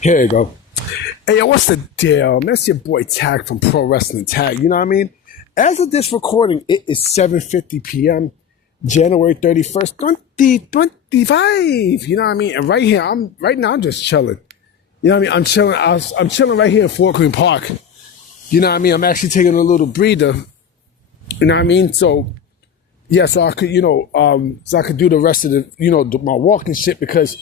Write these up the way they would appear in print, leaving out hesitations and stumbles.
Here you go. Hey, yo, what's the deal? That's your boy Tag from Pro Wrestling Tag. You know what I mean? As of this recording, it is 7:50 p.m., January 31st, 2025. You know what I mean? And right now I'm just chilling. You know what I mean? I'm chilling right here in Fort Greene Park. You know what I mean? I'm actually taking a little breather. You know what I mean? So yeah, so I could, so I could do the rest of the, my walking shit because,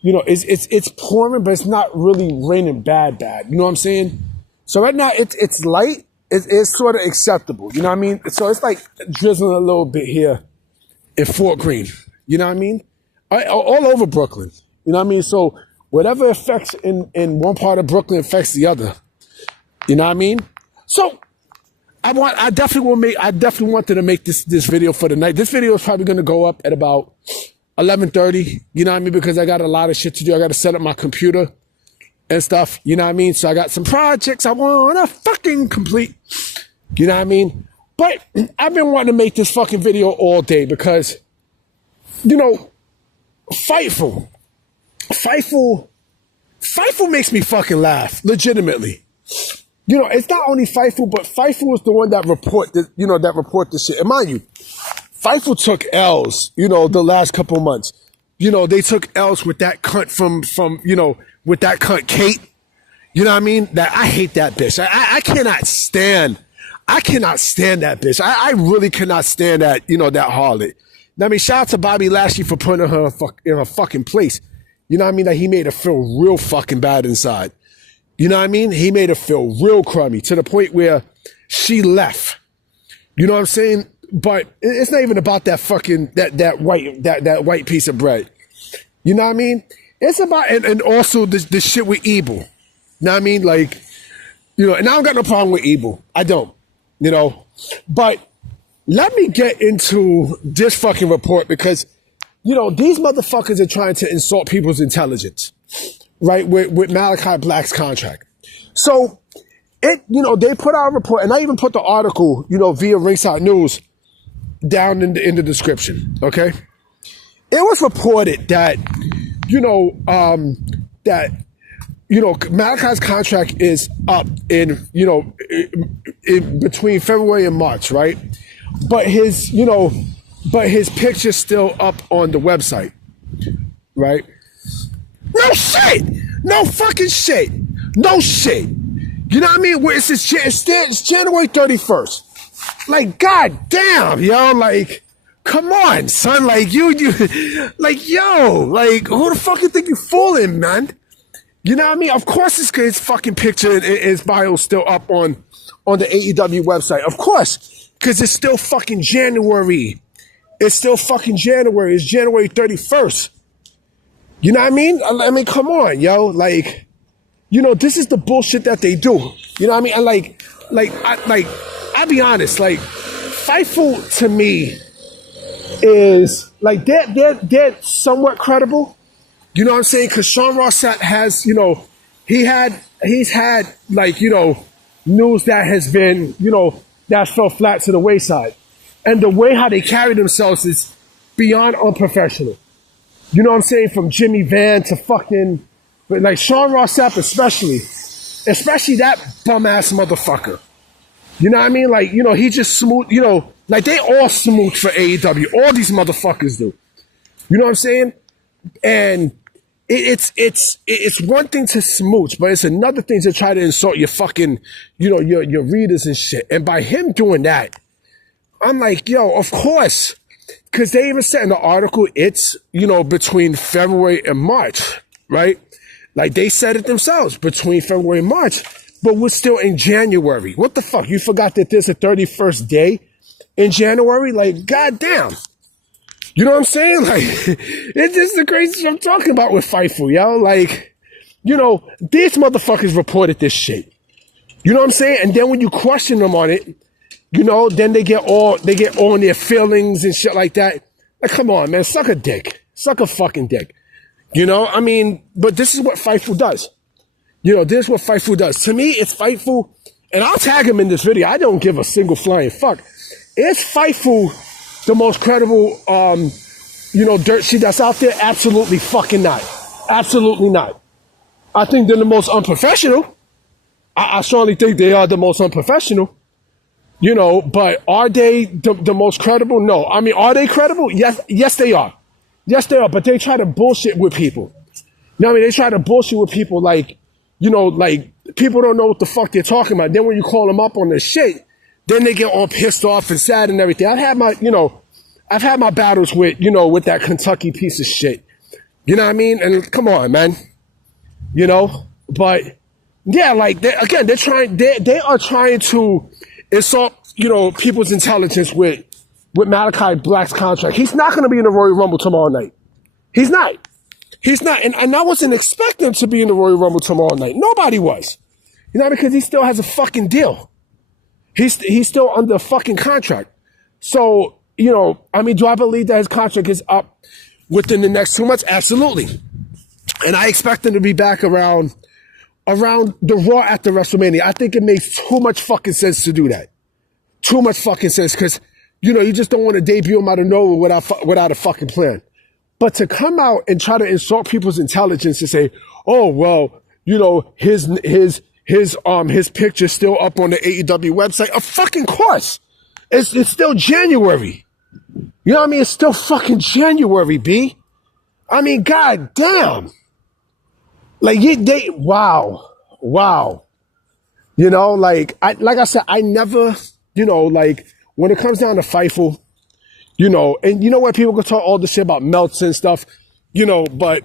it's pouring, but it's not really raining bad. You know what I'm saying? So right now it's light. It's sort of acceptable. You know what I mean? So it's like drizzling a little bit here in Fort Greene. You know what I mean? All over Brooklyn. You know what I mean? So whatever affects in one part of Brooklyn affects the other. You know what I mean? So I definitely wanted to make this video for the night. This video is probably going to go up at about 11:30. You know what I mean? Because I got a lot of shit to do. I got to set up my computer and stuff. You know what I mean? So I got some projects I want to fucking complete. You know what I mean? But I've been wanting to make this fucking video all day because, Fightful makes me fucking laugh, legitimately. It's not only Fightful, but Fightful is the one that report this shit. And mind you, Fightful took L's, the last couple of months. They took L's with that cunt from with that cunt Kate. You know what I mean? That I hate that bitch. I cannot stand that bitch. I really cannot stand that, that harlot. I mean, shout out to Bobby Lashley for putting her in her fucking place. You know what I mean? That he made her feel real fucking bad inside. You know what I mean? He made her feel real crummy to the point where she left. You know what I'm saying? But it's not even about that fucking, that white piece of bread. You know what I mean? It's about, and also the shit with Ebel. You know what I mean? Like, and I don't got no problem with Ebel. I don't, But let me get into this fucking report because, these motherfuckers are trying to insult people's intelligence. Right, with Malakai Black's contract. So, they put out a report, and I even put the article, via Ringside News down in the description, okay? It was reported that, Malakai's contract is up in between February and March, right? But his picture's still up on the website, right? No shit! No fucking shit! No shit! You know what I mean? It's January 31st. Like, goddamn, yo, like, come on, son. Like, who the fuck you think you fooling, man? You know what I mean? Of course his fucking picture and his bio is still up on the AEW website. Of course, because it's still fucking January. It's January 31st. You know what I mean? I mean, come on, yo. Like, this is the bullshit that they do. You know what I mean? And I'll be honest, like, Fightful to me is like they're somewhat credible. You know what I'm saying? Because Sean Ross has, he's had like, news that has been, that fell flat to the wayside. And the way how they carry themselves is beyond unprofessional. You know what I'm saying? From Jimmy Van to fucking, like Sean Ross Sapp especially that bum ass motherfucker. You know what I mean? Like, he just smooth, like they all smooth for AEW. All these motherfuckers do. You know what I'm saying? And it's one thing to smooch, but it's another thing to try to insult your fucking, your readers and shit. And by him doing that, I'm like, yo, of course. Because they even said in the article, it's, between February and March, right? Like they said it themselves, between February and March, but we're still in January. What the fuck? You forgot that there's a 31st day in January? Like, goddamn. You know what I'm saying? Like, it's just the crazy shit I'm talking about with Fightful, yo. Like, these motherfuckers reported this shit. You know what I'm saying? And then when you question them on it, then they get all in their feelings and shit like that. Like, come on, man, suck a dick. Suck a fucking dick. I mean, but this is what Fightful does. This is what Fightful does. To me, it's Fightful, and I'll tag him in this video. I don't give a single flying fuck. Is Fightful the most credible, dirt sheet that's out there? Absolutely fucking not. Absolutely not. I think they're the most unprofessional. I strongly think they are the most unprofessional. You know, but are they the most credible? No. I mean, are they credible? Yes, they are. Yes, they are. But they try to bullshit with people. You know what I mean? They try to bullshit with people like, you know, like people don't know what the fuck they're talking about. Then when you call them up on this shit, then they get all pissed off and sad and everything. I've had my battles with, you know, with that Kentucky piece of shit. You know what I mean? And come on, man. You know, but yeah, like they are trying to insult, you know, people's intelligence with Malakai Black's contract. He's not going to be in the Royal Rumble tomorrow night. He's not. And I wasn't expecting him to be in the Royal Rumble tomorrow night. Nobody was. You know, because he still has a fucking deal. He's still under a fucking contract. So, you know, I mean, do I believe that his contract is up within the next 2 months? Absolutely. And I expect him to be back around the Raw after WrestleMania. I think it makes too much fucking sense to do that. Too much fucking sense, because, you know, you just don't want to debut him out of nowhere without a fucking plan. But to come out and try to insult people's intelligence and say, oh, well, you know, his picture's still up on the AEW website. Of fucking course. It's still January. You know what I mean? It's still fucking January, B. I mean, god damn. Like, wow. You know, like I said, I never, you know, like, when it comes down to Fightful, you know, and you know what, people can talk all this shit about melts and stuff, you know, but,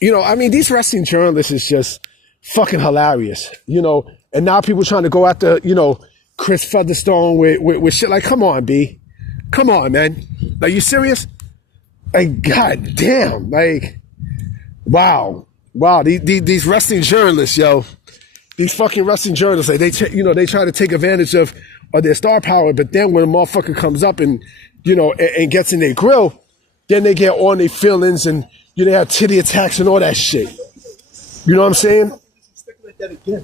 you know, I mean, these wrestling journalists is just fucking hilarious, you know, and now people trying to go after, you know, Chris Featherstone with shit like, come on, B. Come on, man. Like, you serious? Like, god damn, like, wow, these wrestling journalists, yo, these fucking wrestling journalists, like, they try to take advantage of their star power, but then when a motherfucker comes up and, you know, and gets in their grill, then they get on their feelings and, you know, they have titty attacks and all that shit. You know what I'm saying?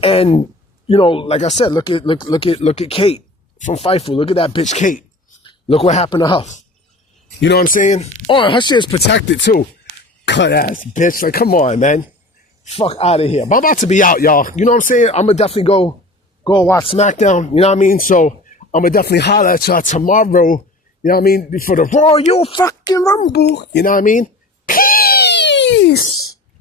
And, you know, like I said, look at Kate from Fightful. Look at that bitch Kate. Look what happened to her. You know what I'm saying? Oh, her shit is protected too. Cut ass bitch. Like, come on, man. Fuck out of here. But I'm about to be out, y'all. You know what I'm saying? I'm gonna definitely go watch SmackDown. You know what I mean? So I'm gonna definitely holler at y'all tomorrow. You know what I mean? For the Royal fucking Rumble. You know what I mean? Peace.